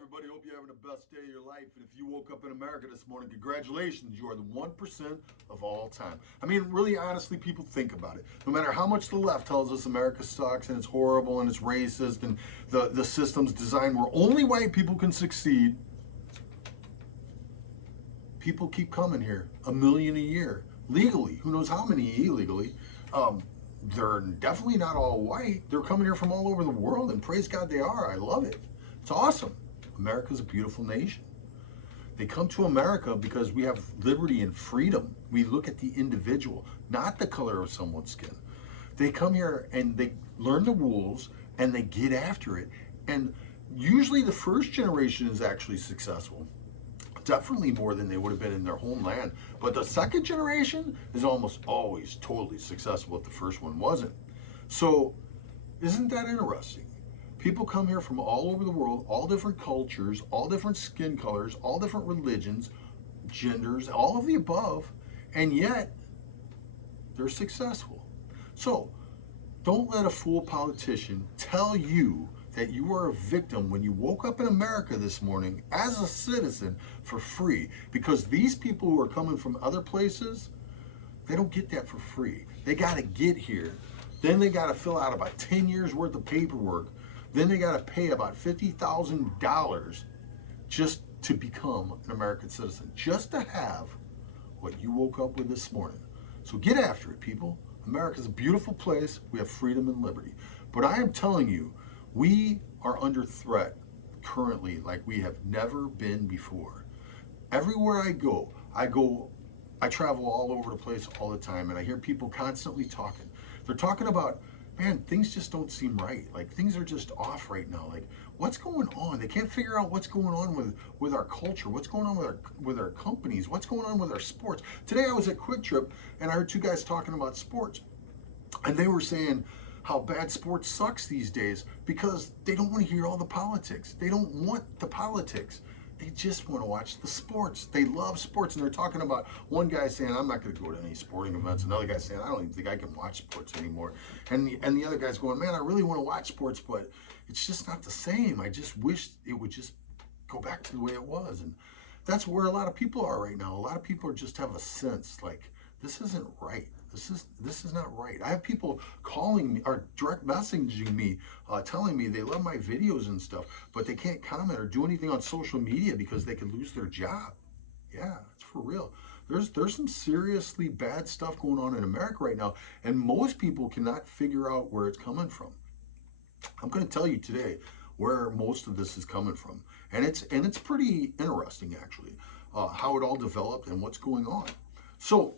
everybody. Hope you're having the best day of your life. And if you woke up in America this morning, congratulations. You are the 1% of all time. I mean, really, honestly, people think about it. No matter how much the left tells us America sucks and it's horrible and it's racist and the system's designed where only white people can succeed, people keep coming here. 1 million a year. Legally. Who knows how many illegally. They're definitely not all white. They're coming here from all over the world, and praise God they are. I love it. It's awesome. America's a beautiful nation. They come to America because we have liberty and freedom. We look at the individual, not the color of someone's skin. They come here and they learn the rules and they get after it. And usually the first generation is actually successful. Definitely more than they would have been in their homeland. But the second generation is almost always totally successful if the first one wasn't. So isn't that interesting? People come here from all over the world, all different cultures, all different skin colors, all different religions, genders, all of the above, and yet they're successful. So don't let a fool politician tell you that you are a victim when you woke up in America this morning as a citizen for free, because these people who are coming from other places, they don't get that for free. They got to get here. Then they got to fill out about 10 years worth of paperwork. Then they got to pay about $50,000 just to become an American citizen, just to have what you woke up with this morning. So get after it, people. America's a beautiful place. We have freedom and liberty. But I am telling you, we are under threat currently like we have never been before. Everywhere I travel all over the place all the time, and I hear people constantly talking. They're talking about, man, things just don't seem right. Like, things are just off right now. Like, what's going on? They can't figure out what's going on with our culture, what's going on with our companies, what's going on with our sports. Today I was at Quick Trip and I heard two guys talking about sports, and they were saying how bad sports sucks these days because they don't want to hear all the politics. They don't want the politics. They just want to watch the sports. They love sports. And they're talking about one guy saying, I'm not going to go to any sporting events. Another guy saying, I don't even think I can watch sports anymore. And the other guy's going, man, I really want to watch sports, but it's just not the same. I just wish it would just go back to the way it was. And that's where a lot of people are right now. A lot of people just have a sense like, this isn't right. This is not right. I have people calling me or direct messaging me, telling me they love my videos and stuff, but they can't comment or do anything on social media because they could lose their job. Yeah, it's for real. There's some seriously bad stuff going on in America right now, and most people cannot figure out where it's coming from. I'm going to tell you today where most of this is coming from, and it's pretty interesting actually, how it all developed and what's going on. So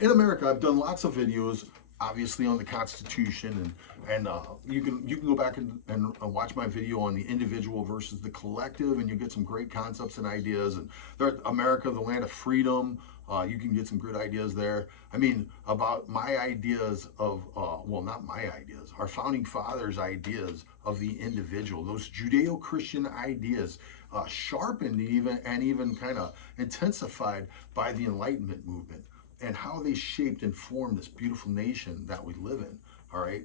in America, I've done lots of videos, obviously on the Constitution, and you can go back and watch my video on the individual versus the collective, and you get some great concepts and ideas. And there's America, the land of freedom. You can get some good ideas there. I mean, about my ideas of, well, not my ideas, our founding fathers' ideas of the individual, those Judeo-Christian ideas, sharpened and even kind of intensified by the Enlightenment movement, and how they shaped and formed this beautiful nation that we live in, all right?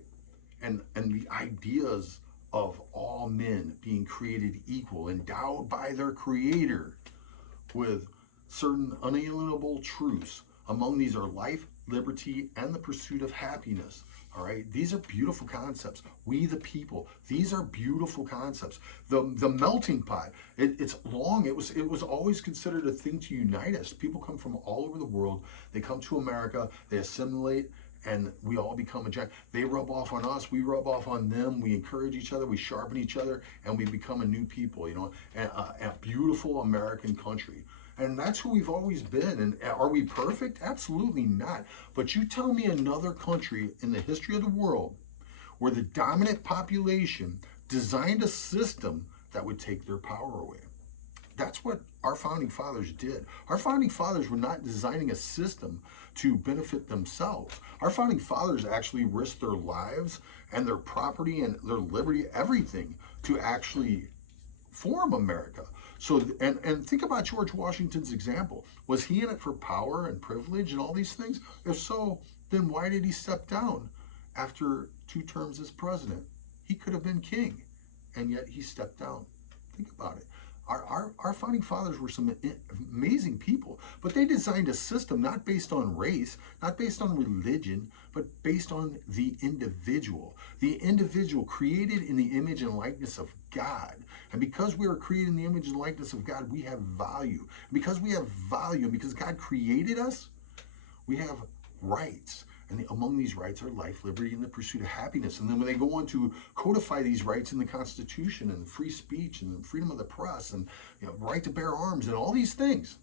And the ideas of all men being created equal, endowed by their creator with certain unalienable truths. Among these are life, liberty, and the pursuit of happiness, all right? These are beautiful concepts. We the people, these are beautiful concepts. The melting pot, it's long. It was always considered a thing to unite us. People come from all over the world. They come to America, they assimilate, and we all become a giant. They rub off on us, we rub off on them, we encourage each other, we sharpen each other, and we become a new people, you know, a beautiful American country. And that's who we've always been. And are we perfect? Absolutely not. But you tell me another country in the history of the world where the dominant population designed a system that would take their power away. That's what our founding fathers did. Our founding fathers were not designing a system to benefit themselves. Our founding fathers actually risked their lives and their property and their liberty, everything, to actually form America. So, and think about George Washington's example. Was he in it for power and privilege and all these things? If so, then why did he step down after 2 terms as president? He could have been king, and yet he stepped down. Think about it. Our founding fathers were some amazing people, but they designed a system not based on race, not based on religion, but based on the individual. The individual created in the image and likeness of God. And because we are created in the image and likeness of God, we have value. Because we have value, and because God created us, we have rights. And among these rights are life, liberty, and the pursuit of happiness. And then when they go on to codify these rights in the Constitution and free speech and freedom of the press and right to bear arms and all these things,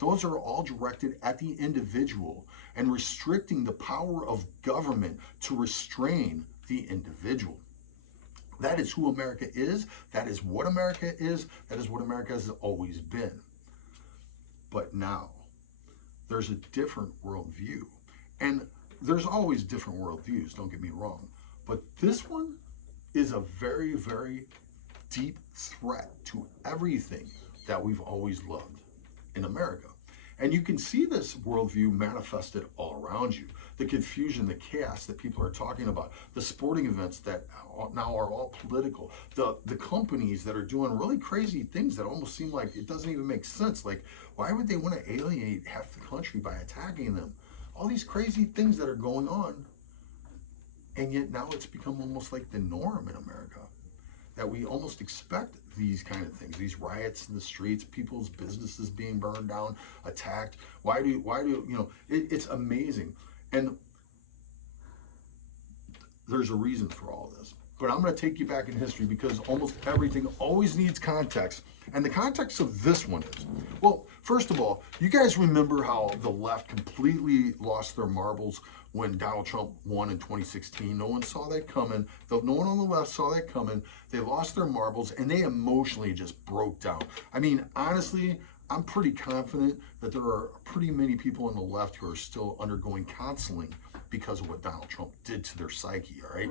those are all directed at the individual and restricting the power of government to restrain the individual. That is who America is. That is what America is. That is what America has always been. But now, there's a different worldview. And there's always different worldviews, don't get me wrong. But this one is a very, very deep threat to everything that we've always loved in America. And you can see this worldview manifested all around you. The confusion, the chaos that people are talking about, the sporting events that now are all political, the companies that are doing really crazy things that almost seem like it doesn't even make sense. Like, why would they want to alienate half the country by attacking them? All these crazy things that are going on. And yet now it's become almost like the norm in America, that we almost expect these kind of things, these riots in the streets, people's businesses being burned down, attacked. Why do it's amazing. And there's a reason for all this. But I'm going to take you back in history because almost everything always needs context. And the context of this one is, well, first of all, you guys remember how the left completely lost their marbles when Donald Trump won in 2016. No one saw that coming. No one on the left saw that coming. They lost their marbles and they emotionally just broke down. I mean, honestly, I'm pretty confident that there are pretty many people on the left who are still undergoing counseling because of what Donald Trump did to their psyche, all right?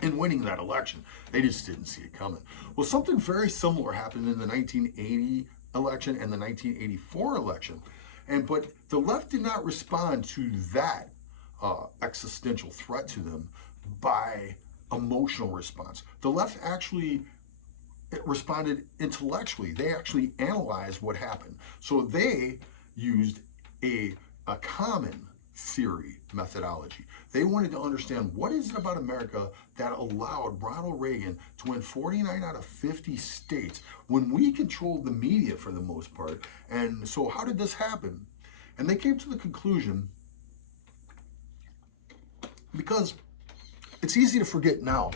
In winning that election, they just didn't see it coming. Well, something very similar happened in the 1980 election and the 1984 election. But the left did not respond to that existential threat to them by emotional response. The left actually responded intellectually. They actually analyzed what happened. So they used a common theory methodology. They wanted to understand what is it about America that allowed Ronald Reagan to win 49 out of 50 states when we controlled the media for the most part. And so how did this happen? And they came to the conclusion, because it's easy to forget now,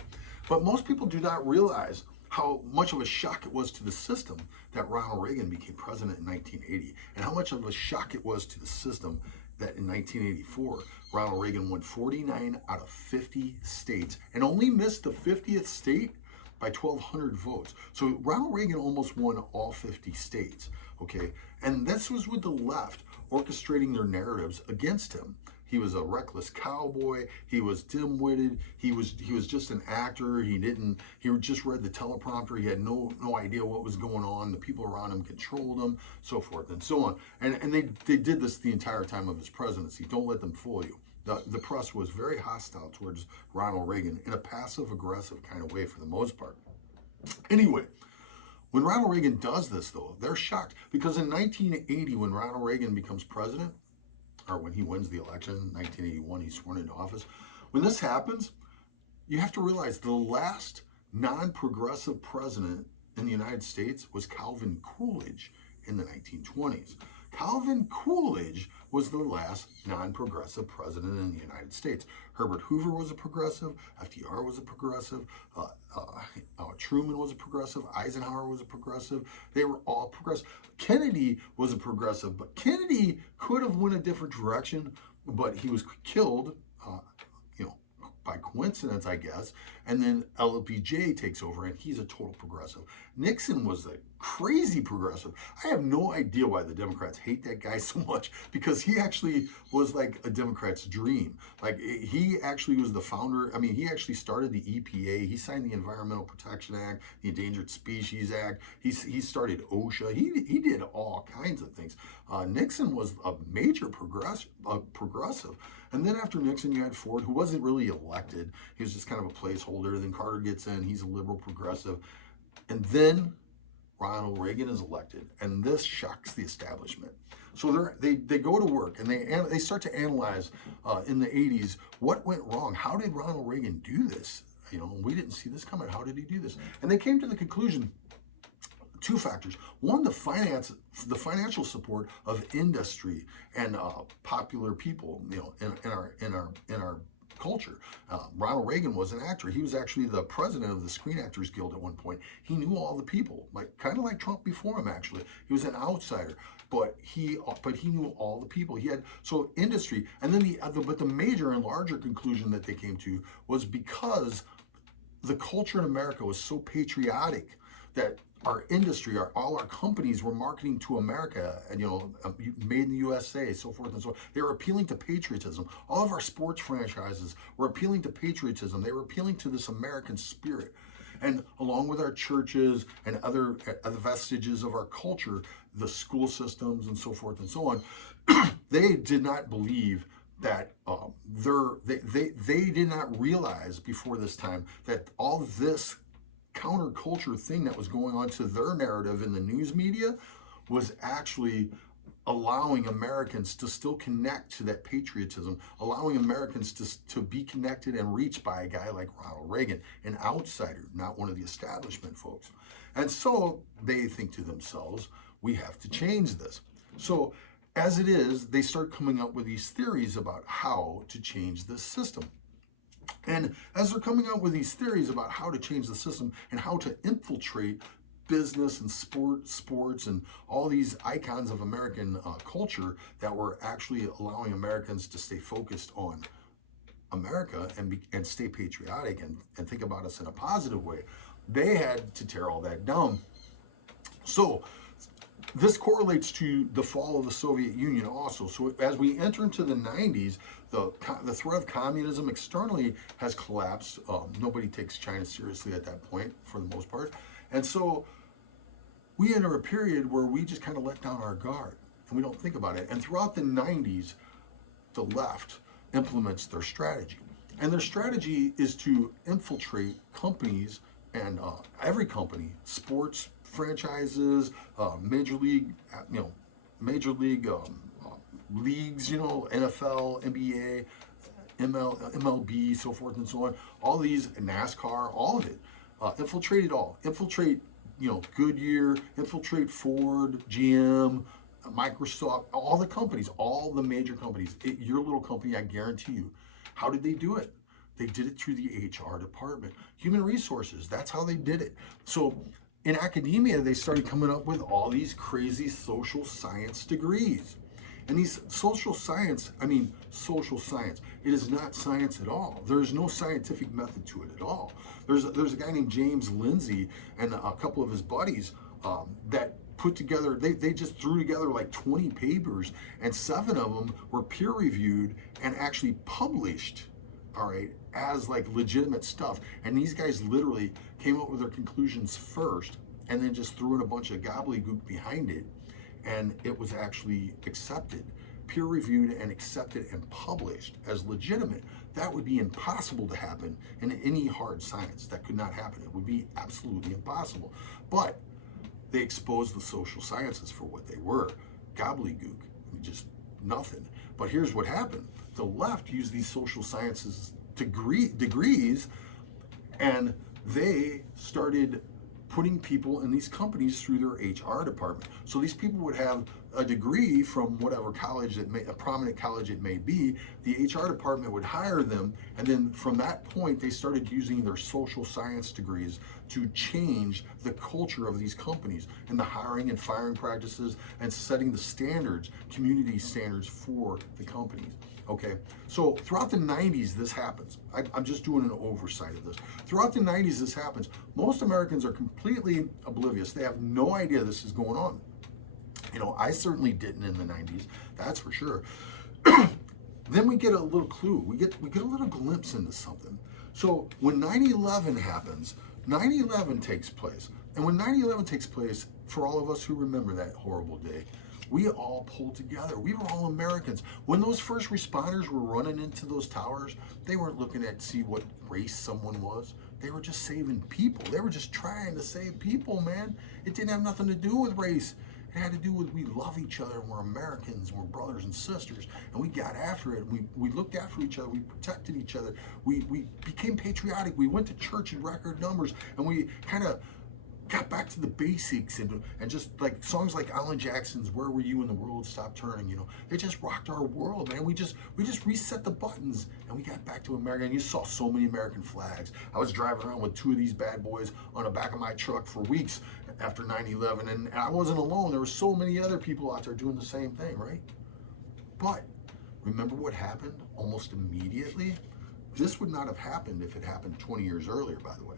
but most people do not realize how much of a shock it was to the system that Ronald Reagan became president in 1980, and how much of a shock it was to the system that in 1984, Ronald Reagan won 49 out of 50 states and only missed the 50th state by 1,200 votes. So Ronald Reagan almost won all 50 states, okay? And this was with the left orchestrating their narratives against him. He was a reckless cowboy. He was dim-witted. He was just an actor. He just read the teleprompter. He had no idea what was going on. The people around him controlled him, so forth and so on. And they did this the entire time of his presidency. Don't let them fool you. The press was very hostile towards Ronald Reagan in a passive-aggressive kind of way for the most part. Anyway, when Ronald Reagan does this, though, they're shocked because in 1980, when Ronald Reagan becomes president, or when he wins the election in 1981, he's sworn into office. When this happens, you have to realize the last non-progressive president in the United States was Calvin Coolidge in the 1920s. Calvin Coolidge was the last non-progressive president in the United States. Herbert Hoover was a progressive, FDR was a progressive, Truman was a progressive, Eisenhower was a progressive. They were all progressive. Kennedy was a progressive, but Kennedy could have went a different direction, but he was killed, by coincidence, I guess, and then LBJ takes over, and he's a total progressive. Nixon was a crazy progressive. I have no idea why the Democrats hate that guy so much, because he actually was like a Democrat's dream. Like, he actually was the founder. I mean, he actually started the EPA. He signed the Environmental Protection Act, the Endangered Species Act. He started OSHA. He did all kinds of things. Nixon was a major progressive. And then after Nixon, you had Ford, who wasn't really elected. He was just kind of a placeholder. Then Carter gets in. He's a liberal progressive. And then Ronald Reagan is elected, and this shocks the establishment. So they go to work and they start to analyze in the 80s what went wrong. How did Ronald Reagan do this? You know, we didn't see this coming. How did he do this? And they came to the conclusion, two factors. One, the financial support of industry and popular people, you know, in our culture. Ronald Reagan was an actor. He was actually the president of the Screen Actors Guild at one point. He knew all the people, kind of like Trump before him. Actually, he was an outsider, but he knew all the people. He had so industry, and then the major and larger conclusion that they came to was because the culture in America was so patriotic that our industry, all our companies were marketing to America, and you know, made in the USA, so forth and so on. They were appealing to patriotism. All of our sports franchises were appealing to patriotism. They were appealing to this American spirit. And along with our churches and other vestiges of our culture, the school systems and so forth and so on, they did not believe that they did not realize before this time that all this counterculture thing that was going on to their narrative in the news media was actually allowing Americans to still connect to that patriotism, allowing Americans to be connected and reached by a guy like Ronald Reagan, an outsider, not one of the establishment folks. And so they think to themselves, we have to change this. So as it is, they start coming up with these theories about how to change this system. And as they're coming out with these theories about how to change the system and how to infiltrate business and sports and all these icons of American culture that were actually allowing Americans to stay focused on America and stay patriotic and think about us in a positive way, they had to tear all that down. So this correlates to the fall of the Soviet Union also. So as we enter into the 90s, the threat of communism externally has collapsed. Nobody takes China seriously at that point, for the most part. And so we enter a period where we just kind of let down our guard and we don't think about it. And throughout the 90s, the left implements their strategy. And their strategy is to infiltrate companies and every company, sports franchises, major league leagues, you know, NFL, NBA, MLB, so forth and so on. All these, NASCAR, all of it. Infiltrate it all. Infiltrate, you know, Goodyear, infiltrate Ford, GM, Microsoft, all the companies, all the major companies. Your little company, I guarantee you. How did they do it? They did it through the HR department. Human resources, that's how they did it. So in academia, they started coming up with all these crazy social science degrees. And these social science, it is not science at all. There's no scientific method to it at all. There's a guy named James Lindsay and a couple of his buddies that put together, they just threw together like 20 papers, and 7 of them were peer reviewed and actually published, all right, as like legitimate stuff. And these guys literally came up with their conclusions first and then just threw in a bunch of gobbledygook behind it, and it was actually accepted, peer reviewed and accepted and published as legitimate. That would be impossible to happen in any hard science. That could not happen. It would be absolutely impossible. But they exposed the social sciences for what they were, gobbledygook, just nothing. But here's what happened. The left used these social sciences degrees, and they started putting people in these companies through their HR department. So these people would have a degree from whatever college, a prominent college it may be. The HR department would hire them, and then from that point, they started using their social science degrees to change the culture of these companies and the hiring and firing practices and setting the standards, community standards for the companies. Okay, so throughout the 90s, this happens. I'm just doing an oversight of this. Throughout the 90s, this happens. Most Americans are completely oblivious. They have no idea this is going on. You know, I certainly didn't in the 90s, that's for sure. Then we get a little clue. We get a little glimpse into something. So when 9/11 happens, 9/11 takes place. And when 9/11 takes place, for all of us who remember that horrible day, We all pulled together. We were all Americans. When those first responders were running into those towers, they weren't looking at see what race someone was. They were just saving people. They were just trying to save people, man. It didn't have nothing to do with race. It had to do with we love each other and we're Americans and we're brothers and sisters, and we got after it. We looked after each other. We protected each other. We became patriotic. We went to church in record numbers, and we kind of got back to the basics, and just like songs like Alan Jackson's "Where Were You When the World Stopped Turning," they just rocked our world, man. We just reset the buttons and we got back to America. And you saw so many American flags. I was driving around with 2 of these bad boys on the back of my truck for weeks after 9/11, and I wasn't alone. There were so many other people out there doing the same thing, right? But remember what happened almost immediately? This would not have happened if it happened 20 years earlier, by the way.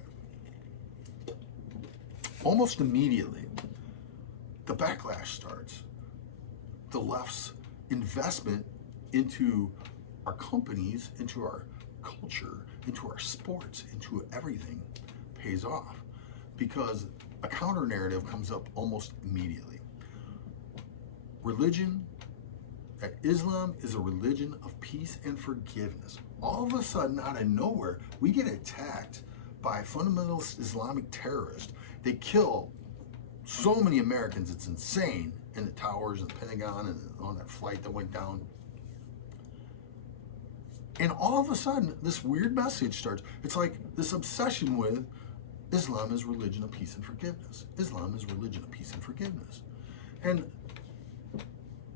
Almost immediately, the backlash starts. The left's investment into our companies, into our culture, into our sports, into everything pays off, because a counter narrative comes up almost immediately. Religion, that Islam is a religion of peace and forgiveness. All of a sudden, out of nowhere, we get attacked by fundamentalist Islamic terrorists. They kill so many Americans, it's insane, in the towers and the Pentagon and on that flight that went down. And all of a sudden, this weird message starts. It's like this obsession with Islam is religion of peace and forgiveness. Islam is religion of peace and forgiveness. And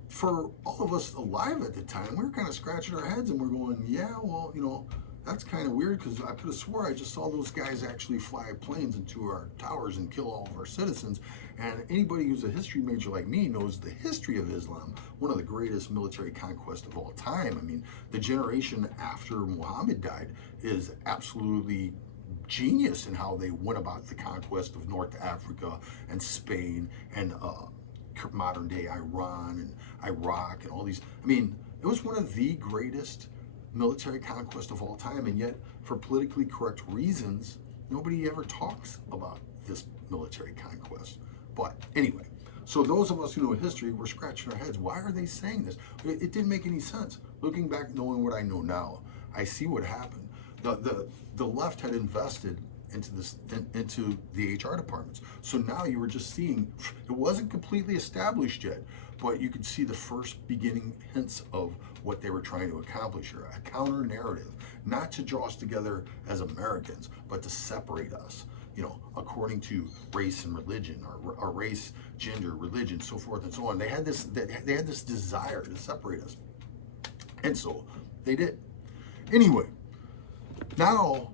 for all of us alive at the time, we were kind of scratching our heads and we're going, yeah, well, that's kind of weird, because I could have swore I just saw those guys actually fly planes into our towers and kill all of our citizens. And anybody who's a history major like me knows the history of Islam, one of the greatest military conquests of all time. I mean, the generation after Muhammad died is absolutely genius in how they went about the conquest of North Africa and Spain and modern day Iran and Iraq and all these. I mean, it was one of the greatest military conquest of all time, and yet for politically correct reasons, nobody ever talks about this military conquest. But anyway, so those of us who know history, we're scratching our heads. Why are they saying this? It didn't make any sense. Looking back, knowing what I know now, I see what happened. The left had invested into the HR departments. So now you were just seeing, it wasn't completely established yet, but you could see the first beginning hints of what they were trying to accomplish here. A counter narrative, not to draw us together as Americans, but to separate us, according to race and religion, or race, gender, religion, so forth and so on. They had this desire to separate us. And so they did. Anyway, now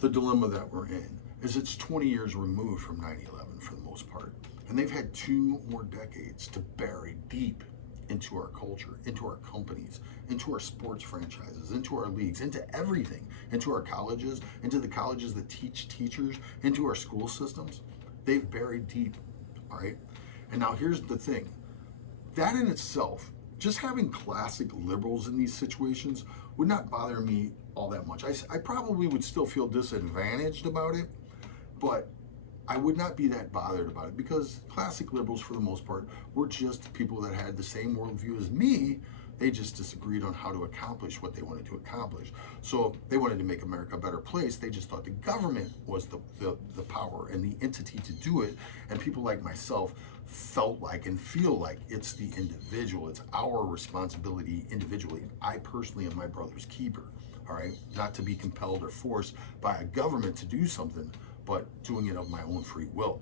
the dilemma that we're in is it's 20 years removed from 9/11 for the most part. And they've had 2 more decades to bury deep into our culture, into our companies, into our sports franchises, into our leagues, into everything, into our colleges, into the colleges that teach teachers, into our school systems. They've buried deep, all right? And now here's the thing. That in itself, just having classic liberals in these situations would not bother me all that much. I probably would still feel disadvantaged about it, but I would not be that bothered about it, because classic liberals, for the most part, were just people that had the same worldview as me. They just disagreed on how to accomplish what they wanted to accomplish. So they wanted to make America a better place. They just thought the government was the power and the entity to do it. And people like myself felt like and feel like it's the individual. It's our responsibility individually. I personally am my brother's keeper, all right? Not to be compelled or forced by a government to do something, but doing it of my own free will.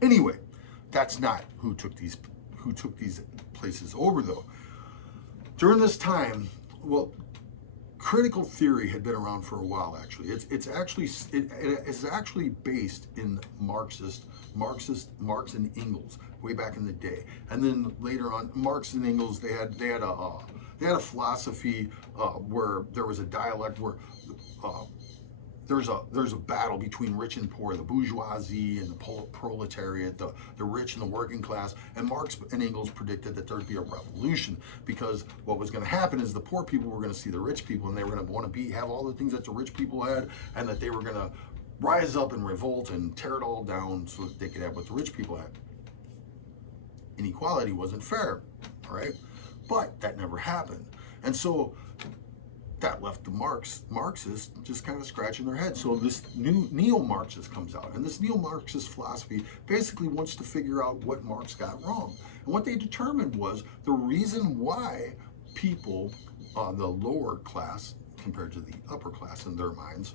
Anyway, that's not who took these places over, though. During this time, well, critical theory had been around for a while. Actually, it is actually based in Marx and Engels way back in the day, and then later on, Marx and Engels they had a philosophy where there was a dialect where there's a battle between rich and poor, the bourgeoisie and the proletariat, the rich and the working class. And Marx and Engels predicted that there'd be a revolution, because what was going to happen is the poor people were going to see the rich people, and they were going to want to have all the things that the rich people had, and that they were going to rise up and revolt and tear it all down so that they could have what the rich people had. inequality wasn't fair, all right? But that never happened. And so that left the Marxists just kind of scratching their head. So this new neo-Marxist comes out, and this neo-Marxist philosophy basically wants to figure out what Marx got wrong. And what they determined was the reason why people, the lower class compared to the upper class in their minds,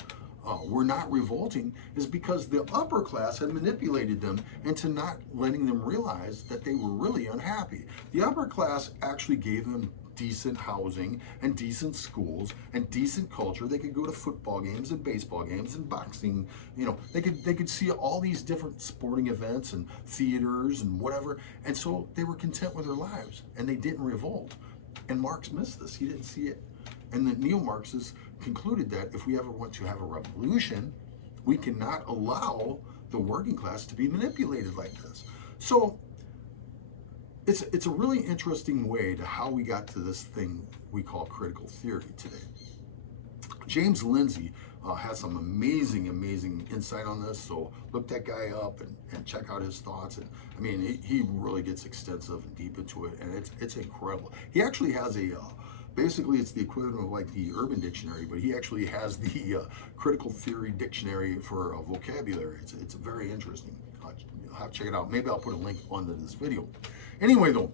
were not revolting is because the upper class had manipulated them into not letting them realize that they were really unhappy. The upper class actually gave them decent housing and decent schools and decent culture. They could go to football games and baseball games and boxing. You know, they could see all these different sporting events and theaters and whatever. And so they were content with their lives and they didn't revolt. And Marx missed this. He didn't see it. And the neo-Marxists concluded that if we ever want to have a revolution, we cannot allow the working class to be manipulated like this. So it's a really interesting way to how we got to this thing we call critical theory today. James Lindsay has some amazing insight on this, so look that guy up and check out his thoughts. And I mean, he really gets extensive and deep into it, and it's incredible. He actually has a basically it's the equivalent of like the Urban Dictionary, but he actually has the critical theory dictionary for vocabulary. It's very interesting. You'll have to check it out. Maybe I'll put a link onto this video. Anyway, though,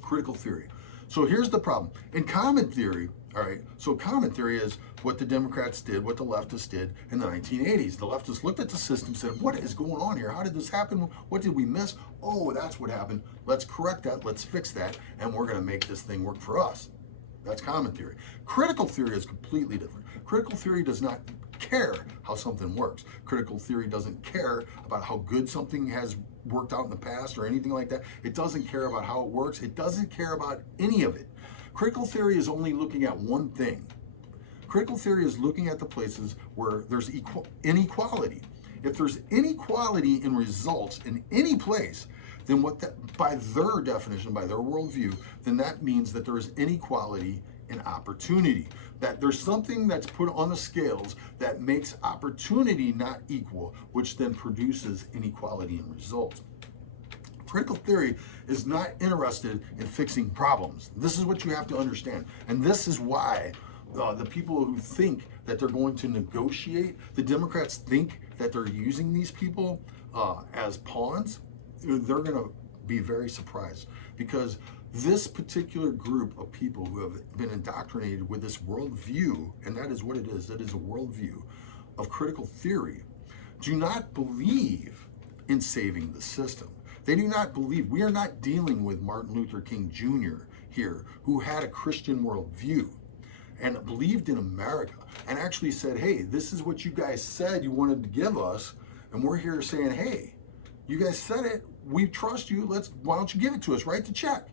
critical theory. So here's the problem. In common theory, all right, so common theory is what the Democrats did, what the leftists did in the 1980s. The leftists looked at the system, said, what is going on here? How did this happen? What did we miss? Oh, that's what happened. Let's correct that. Let's fix that. And we're going to make this thing work for us. That's common theory. Critical theory is completely different. Critical theory does not care how something works. Critical theory doesn't care about how good something has worked out in the past or anything like that. It doesn't care about how it works. It doesn't care about any of it. Critical theory is only looking at one thing. Critical theory is looking at the places where there's inequality. If there's inequality in results in any place, then by their definition, by their worldview, then that means that there is inequality in opportunity. That there's something that's put on the scales that makes opportunity not equal, which then produces inequality in results. Critical theory is not interested in fixing problems. This is what you have to understand. And this is why the people who think that they're going to negotiate, the Democrats think that they're using these people as pawns, they're going to be very surprised, because this particular group of people who have been indoctrinated with this worldview, and that is what it is, that is a worldview of critical theory, do not believe in saving the system. They do not believe. We are not dealing with Martin Luther King Jr. here, who had a Christian worldview and believed in America and actually said, hey, this is what you guys said you wanted to give us, and we're here saying, hey, you guys said it, we trust you, why don't you give it to us, write the check.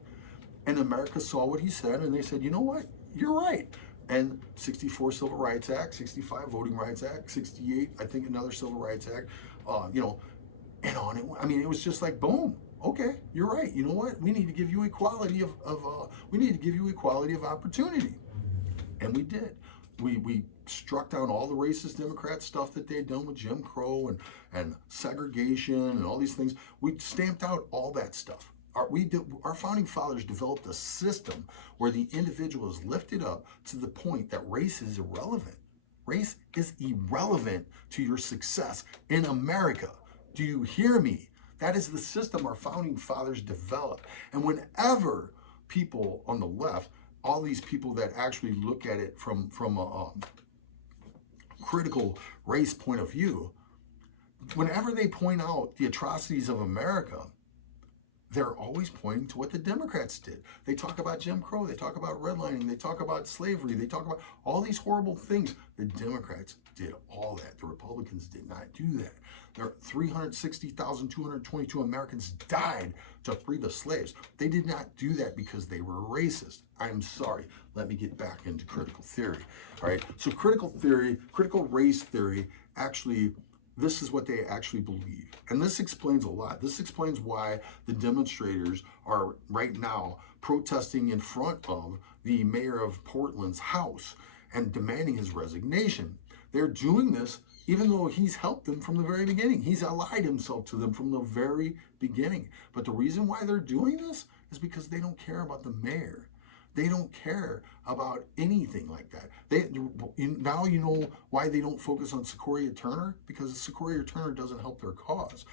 And America saw what he said, and they said, you know what, you're right. And 64 Civil Rights Act, 65 Voting Rights Act, 68, I think another Civil Rights Act, and on it. I mean, it was just like, boom, okay, you're right. You know what, we need to give you equality we need to give you equality of opportunity. And we did. We struck down all the racist Democrat stuff that they had done with Jim Crow and segregation and all these things. We stamped out all that stuff. Our founding fathers developed a system where the individual is lifted up to the point that race is irrelevant. Race is irrelevant to your success in America. Do you hear me? That is the system our founding fathers developed. And whenever people on the left, all these people that actually look at it from a critical race point of view, whenever they point out the atrocities of America, they're always pointing to what the Democrats did. They talk about Jim Crow, they talk about redlining, they talk about slavery, they talk about all these horrible things. The Democrats did all that. The Republicans did not do that. There are 360,222 Americans died to free the slaves. They did not do that because they were racist. I'm sorry. Let me get back into critical theory. All right. So critical theory, critical race theory, actually, this is what they actually believe. And this explains a lot. This explains why the demonstrators are right now protesting in front of the mayor of Portland's house. and demanding his resignation. They're doing this even though he's helped them from the very beginning. He's allied himself to them from the very beginning. But the reason why they're doing this is because they don't care about the mayor. They don't care about anything like that. Now you know why they don't focus on Sequoia Turner, because Sequoia Turner doesn't help their cause.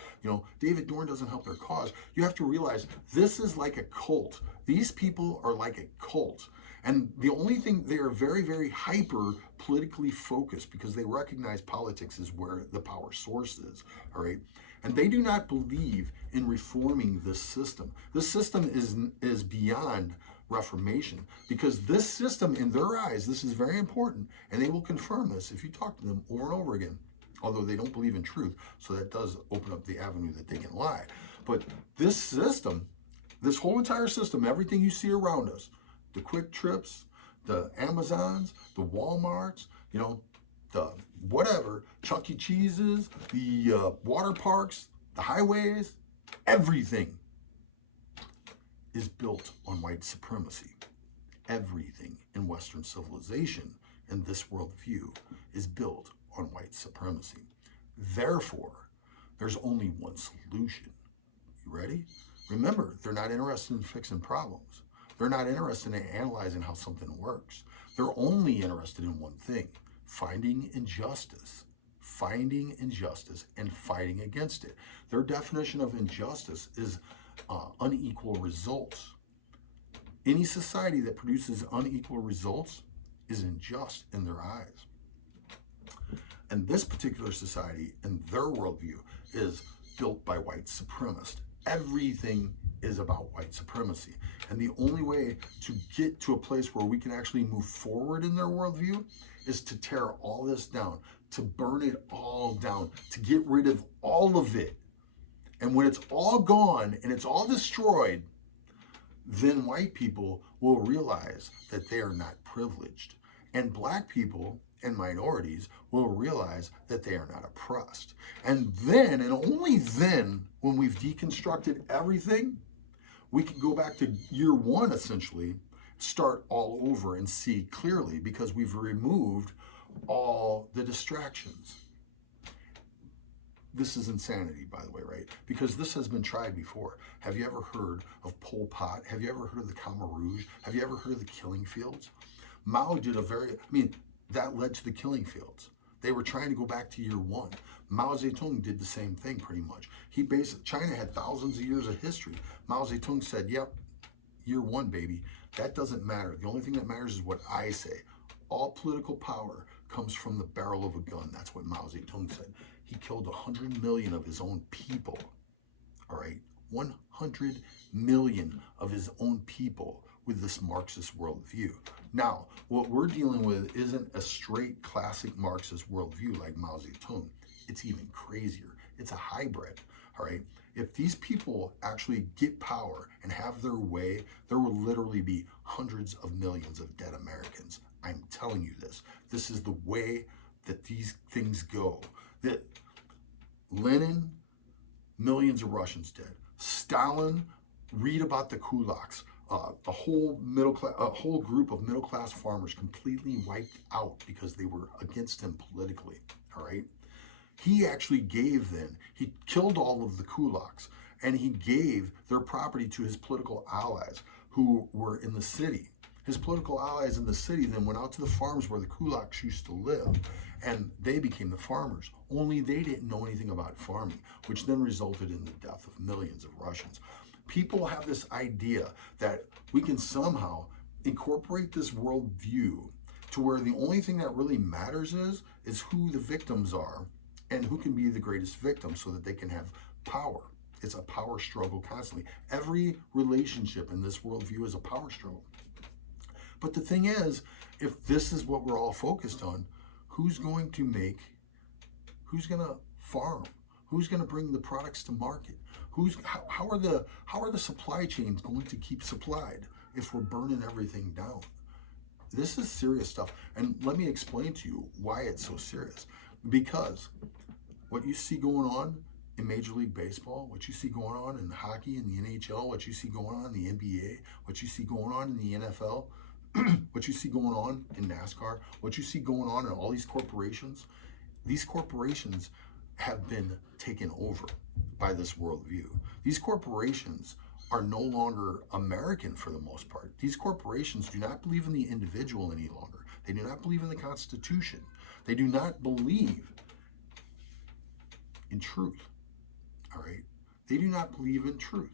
David Dorn doesn't help their cause. You have to realize this is like a cult. These people are like a cult. And the only thing, they are very, very hyper politically focused because they recognize politics is where the power source is, all right? And they do not believe in reforming this system. This system is beyond reformation, because this system, in their eyes, this is very important, and they will confirm this if you talk to them over and over again, although they don't believe in truth, so that does open up the avenue that they can lie. But this system, this whole entire system, everything you see around us, the Quick Trips, the Amazons, the Walmarts, the whatever, Chuck E. Cheese's, the water parks, the highways, everything is built on white supremacy. Everything in Western civilization and this worldview is built on white supremacy. Therefore, there's only one solution. You ready? Remember, they're not interested in fixing problems. They're not interested in analyzing how something works. They're only interested in one thing: finding injustice and fighting against it. Their definition of injustice is unequal results. Any society that produces unequal results is unjust in their eyes. And this particular society and their worldview is built by white supremacists. Everything is about white supremacy. And the only way to get to a place where we can actually move forward in their worldview is to tear all this down, to burn it all down, to get rid of all of it. And when it's all gone and it's all destroyed, then white people will realize that they are not privileged. And black people and minorities will realize that they are not oppressed. And then, and only then, when we've deconstructed everything, we can go back to year one, essentially, start all over and see clearly, because we've removed all the distractions. This is insanity, by the way, right? Because this has been tried before. Have you ever heard of Pol Pot? Have you ever heard of the Khmer Rouge? Have you ever heard of the killing fields? Mao did that led to the killing fields. They were trying to go back to year one. Mao Zedong did the same thing pretty much. China had thousands of years of history. Mao Zedong said, yep, year one, baby. That doesn't matter. The only thing that matters is what I say. All political power comes from the barrel of a gun. That's what Mao Zedong said. He killed 100 million of his own people, all right? 100 million of his own people with this Marxist worldview. Now, what we're dealing with isn't a straight classic Marxist worldview like Mao Zedong. It's even crazier. It's a hybrid, all right? If these people actually get power and have their way, there will literally be hundreds of millions of dead Americans. I'm telling you this. This is the way that these things go. That Lenin, millions of Russians dead. Stalin, read about the kulaks. The whole whole group of middle-class farmers completely wiped out because they were against him politically, all right? He actually he killed all of the kulaks, and he gave their property to his political allies who were in the city. His political allies in the city then went out to the farms where the kulaks used to live, and they became the farmers. Only they didn't know anything about farming, which then resulted in the death of millions of Russians. People have this idea that we can somehow incorporate this worldview to where the only thing that really matters is who the victims are and who can be the greatest victim so that they can have power. It's a power struggle constantly. Every relationship in this worldview is a power struggle. But the thing is, if this is what we're all focused on, who's going to farm? Who's going to bring the products to market? How are the supply chains going to keep supplied if we're burning everything down? This is serious stuff. And let me explain to you why it's so serious. Because what you see going on in Major League Baseball, what you see going on in hockey and the NHL, what you see going on in the NBA, what you see going on in the NFL, what you see going on in NASCAR, what you see going on in all these corporations have been taken over by this worldview. These corporations are no longer American for the most part. These corporations do not believe in the individual any longer. They do not believe in the Constitution. They do not believe in truth. All right? They do not believe in truth.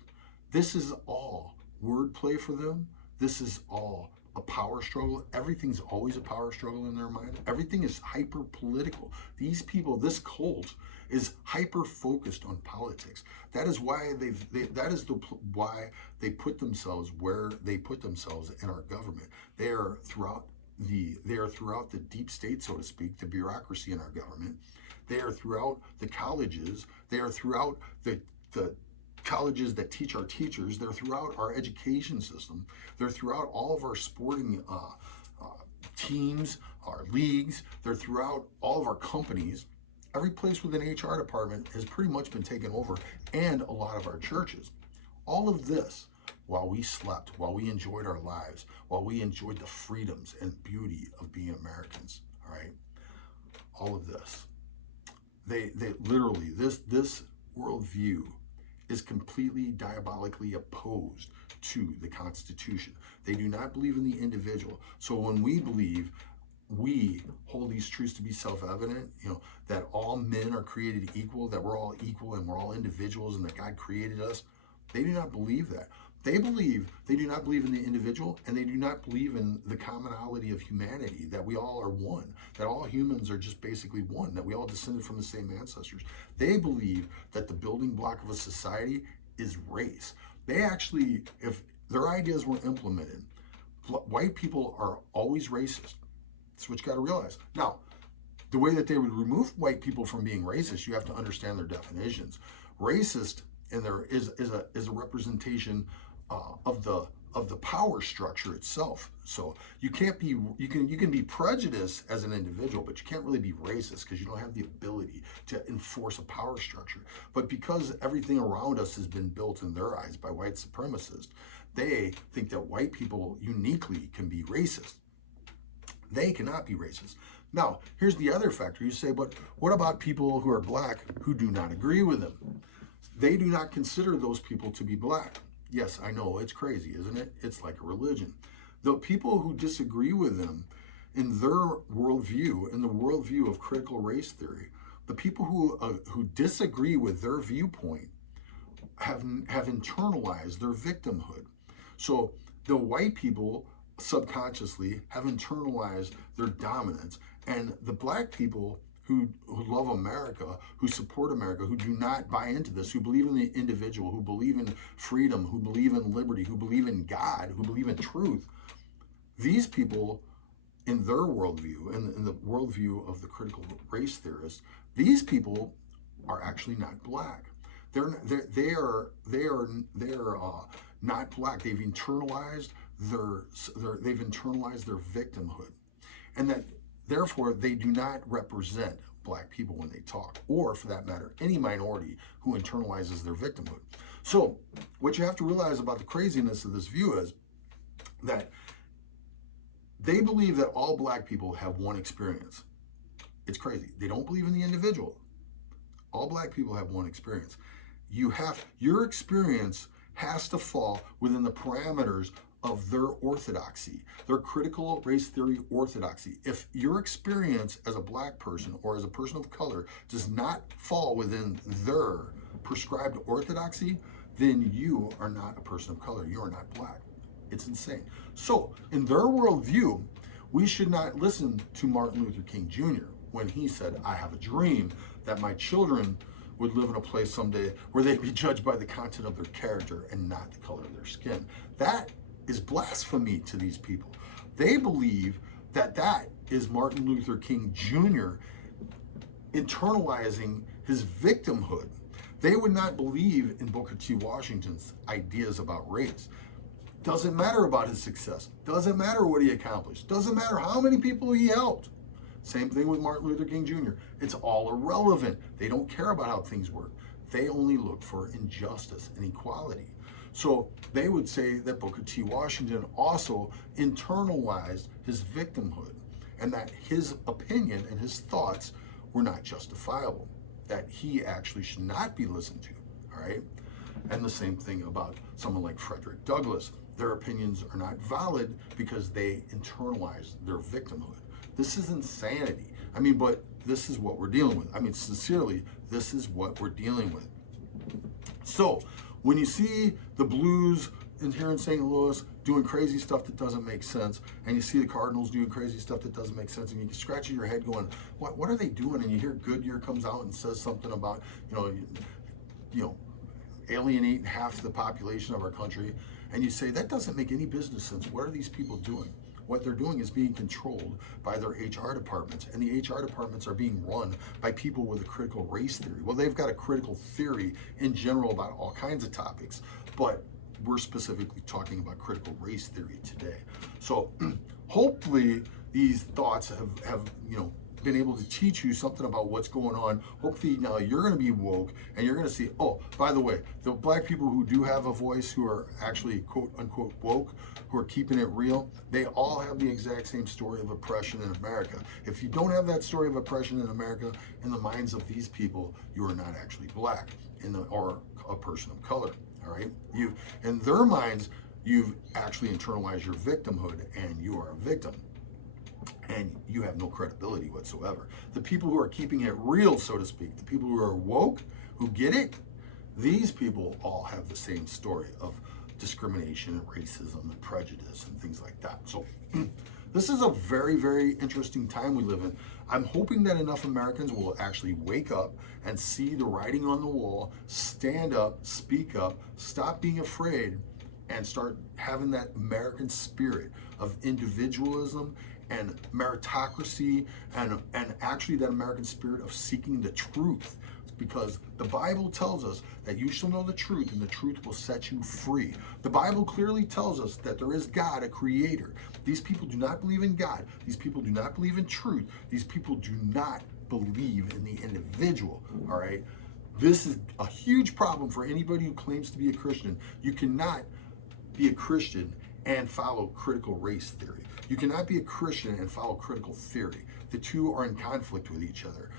This is all wordplay for them. This is all a power struggle. Everything's always a power struggle in their mind. Everything is hyper political. These people, this cult, is hyper focused on politics. That is why why they put themselves where they put themselves in our government. They are throughout the deep state, so to speak, the bureaucracy in our government. They are throughout the colleges. They are throughout the colleges that teach our teachers. They're throughout our education system. They're throughout all of our sporting teams, our leagues. They're throughout all of our companies. Every place with an HR department has pretty much been taken over, and a lot of our churches. All of this while we slept, while we enjoyed our lives, while we enjoyed the freedoms and beauty of being Americans. All right, all of this. They literally, this worldview is completely diabolically opposed to the Constitution. They do not believe in the individual. So when we believe, we hold these truths to be self-evident, that all men are created equal, that we're all equal and we're all individuals and that God created us. They do not believe that. They do not believe in the individual, and they do not believe in the commonality of humanity, that we all are one, that all humans are just basically one, that we all descended from the same ancestors. They believe that the building block of a society is race. They actually, if their ideas were implemented, white people are always racist. That's what you got to realize. Now, the way that they would remove white people from being racist, you have to understand their definitions. Racist and there is a representation of the power structure itself. So you can be prejudiced as an individual, but you can't really be racist because you don't have the ability to enforce a power structure. But because everything around us has been built in their eyes by white supremacists, they think that white people uniquely can be racist. They cannot be racist. Now, here's the other factor. You say, but what about people who are black who do not agree with them? They do not consider those people to be black. Yes, I know, it's crazy, isn't it? It's like a religion. The people who disagree with them in their worldview, in the worldview of critical race theory, the people who disagree with their viewpoint have internalized their victimhood. So the white people subconsciously have internalized their dominance, and the black people who love America, who support America, who do not buy into this, who believe in the individual, who believe in freedom, who believe in liberty, who believe in God, who believe in truth, these people, in their worldview, in the worldview of the critical race theorists, these people are actually not black. They are not black. They've internalized their victimhood, and that therefore they do not represent black people when they talk, or for that matter, any minority who internalizes their victimhood. So what you have to realize about the craziness of this view is that they believe that all black people have one experience. It's crazy. They don't believe in the individual. All black people have one experience. Your experience has to fall within the parameters of their orthodoxy, their critical race theory orthodoxy. If your experience as a black person or as a person of color does not fall within their prescribed orthodoxy, then you are not a person of color. You are not black. It's insane. So in their worldview, we should not listen to Martin Luther King Jr. when he said, I have a dream that my children would live in a place someday where they'd be judged by the content of their character and not the color of their skin. That is blasphemy to these people. They believe that that is Martin Luther King Jr. internalizing his victimhood. They would not believe in Booker T. Washington's ideas about race. Doesn't matter about his success. Doesn't matter what he accomplished. Doesn't matter how many people he helped. Same thing with Martin Luther King Jr. It's all irrelevant. They don't care about how things work. They only look for injustice and equality. So they would say that Booker T. Washington also internalized his victimhood, and that his opinion and his thoughts were not justifiable, that he actually should not be listened to, all right? And the same thing about someone like Frederick Douglass. Their opinions are not valid because they internalize their victimhood. This is insanity. I mean, but this is what we're dealing with. I mean, sincerely, this is what we're dealing with. So when you see the Blues here in St. Louis doing crazy stuff that doesn't make sense, and you see the Cardinals doing crazy stuff that doesn't make sense, and you scratch your head going, what are they doing? And you hear Goodyear comes out and says something about, you know, alienating half the population of our country, and you say, that doesn't make any business sense. What are these people doing? What they're doing is being controlled by their HR departments, and the HR departments are being run by people with a critical race theory. Well, they've got a critical theory in general about all kinds of topics, but we're specifically talking about critical race theory today. So hopefully these thoughts have been able to teach you something about what's going on. Hopefully now you're going to be woke, and you're going to see, oh, by the way, the black people who do have a voice, who are actually quote unquote woke, who are keeping it real, they all have the exact same story of oppression in America. If you don't have that story of oppression in America, in the minds of these people, you are not actually black or a person of color. All right, in their minds, you've actually internalized your victimhood, and you are a victim, and you have no credibility whatsoever. The people who are keeping it real, so to speak, the people who are woke, who get it, these people all have the same story of discrimination and racism and prejudice and things like that. So this is a very, very interesting time we live in. I'm hoping that enough Americans will actually wake up and see the writing on the wall, stand up, speak up, stop being afraid, and start having that American spirit of individualism and meritocracy, and actually that American spirit of seeking the truth. Because the Bible tells us that you shall know the truth, and the truth will set you free. The Bible clearly tells us that there is God, a creator. These people do not believe in God. These people do not believe in truth. These people do not believe in the individual, all right? This is a huge problem for anybody who claims to be a Christian. You cannot be a Christian and follow critical race theory. You cannot be a Christian and follow critical theory. The two are in conflict with each other.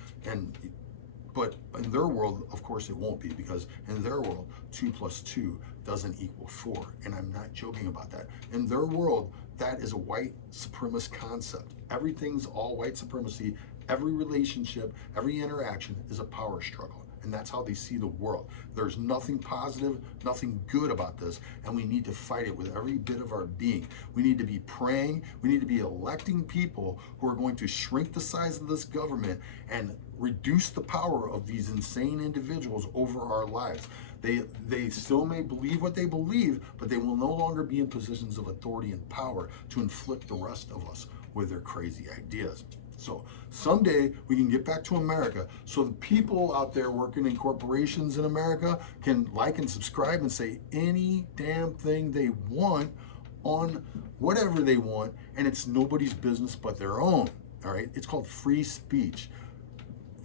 But in their world, of course, it won't be, because in their world, 2 + 2 doesn't equal 4. And I'm not joking about that. In their world, that is a white supremacist concept. Everything's all white supremacy. Every relationship, every interaction is a power struggle. And that's how they see the world. There's nothing positive, nothing good about this, and we need to fight it with every bit of our being. We need to be praying. We need to be electing people who are going to shrink the size of this government and reduce the power of these insane individuals over our lives. They still may believe what they believe, but they will no longer be in positions of authority and power to inflict the rest of us with their crazy ideas. So someday we can get back to America, so the people out there working in corporations in America can like and subscribe and say any damn thing they want on whatever they want, and it's nobody's business but their own. All right, it's called free speech.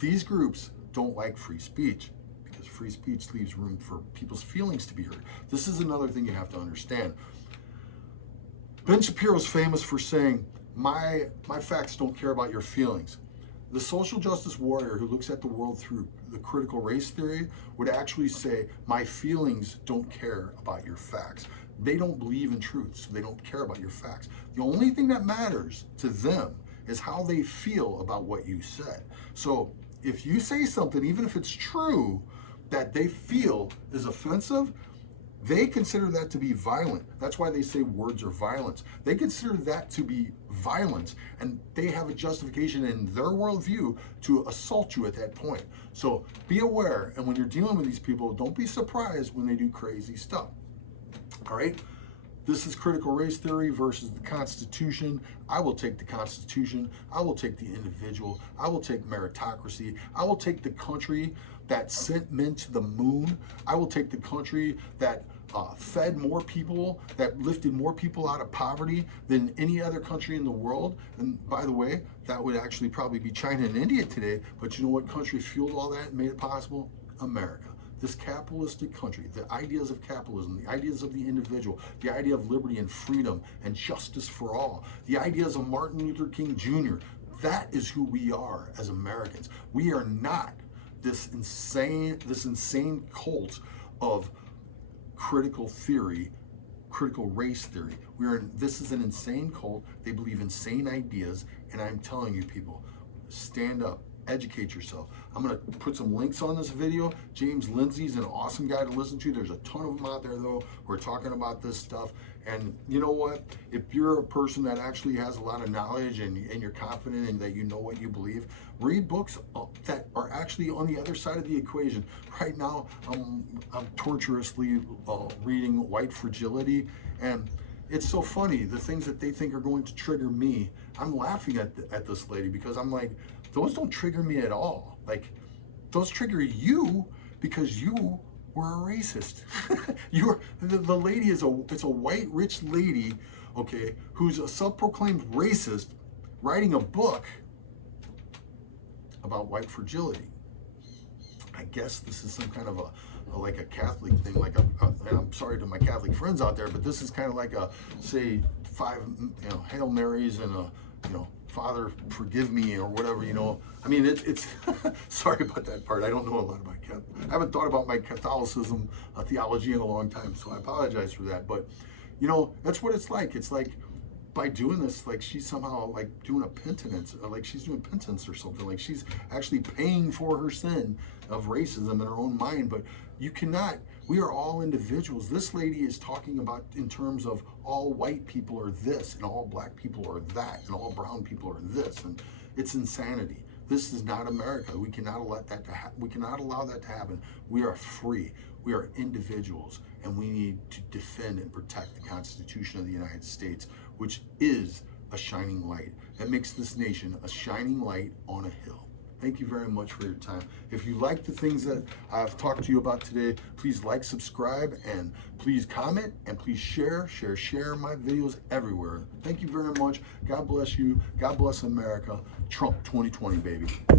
These groups don't like free speech, because free speech leaves room for people's feelings to be heard. This is another thing you have to understand. Ben Shapiro's famous for saying, my facts don't care about your feelings. The social justice warrior who looks at the world through the critical race theory would actually say, my feelings don't care about your facts. They don't believe in truth, so they don't care about your facts. The only thing that matters to them is how they feel about what you said. So if you say something, even if it's true, that they feel is offensive, they consider that to be violent. That's why they say words are violence. They consider that to be violence, and they have a justification in their worldview to assault you at that point. So be aware, and when you're dealing with these people, don't be surprised when they do crazy stuff. All right? This is critical race theory versus the Constitution. I will take the Constitution. I will take the individual. I will take meritocracy. I will take the country that sent men to the moon. I will take the country that fed more people, that lifted more people out of poverty than any other country in the world. And by the way, that would actually probably be China and India today. But you know what country fueled all that and made it possible? America. this capitalistic country, the ideas of capitalism, the ideas of the individual, the idea of liberty and freedom and justice for all, the ideas of Martin Luther King Jr., that is who we are as Americans. We are not this insane cult of critical theory, critical race theory. This is an insane cult. They believe insane ideas, and I'm telling you, people, stand up, educate yourself. I'm gonna put some links on this video. James Lindsay's an awesome guy to listen to. There's a ton of them out there though. We're talking about this stuff. And you know what? If you're a person that actually has a lot of knowledge and you're confident and that you know what you believe, read books that are actually on the other side of the equation. Right now, I'm torturously reading White Fragility, and it's so funny, the things that they think are going to trigger me. I'm laughing at this lady because I'm like, those don't trigger me at all. Like, those trigger you because you were a racist. The lady it's a white rich lady, okay, who's a self-proclaimed racist, writing a book about white fragility. I guess this is some kind of like a Catholic thing, and I'm sorry to my Catholic friends out there, but this is kind of like say 5 Hail Marys and Father forgive me or whatever, I mean, it's sorry about that part. I don't know a lot about I haven't thought about my Catholicism theology in a long time, so I apologize for that. But that's what it's like. It's like, by doing this, like, she's somehow like doing a penitence, like she's doing penance or something, like she's actually paying for her sin of racism in her own mind. But you cannot, we are all individuals. This lady is talking about in terms of all white people are this and all black people are that and all brown people are this, and it's insanity. This is not America. We cannot allow that to we cannot allow that to happen. We are free. We are individuals, and we need to defend and protect the Constitution of the United States, which is a shining light that makes this nation a shining light on a hill. Thank you very much for your time. If you like the things that I've talked to you about today, please like, subscribe, and please comment, and please share my videos everywhere. Thank you very much. God bless you. God bless America. Trump 2020, baby.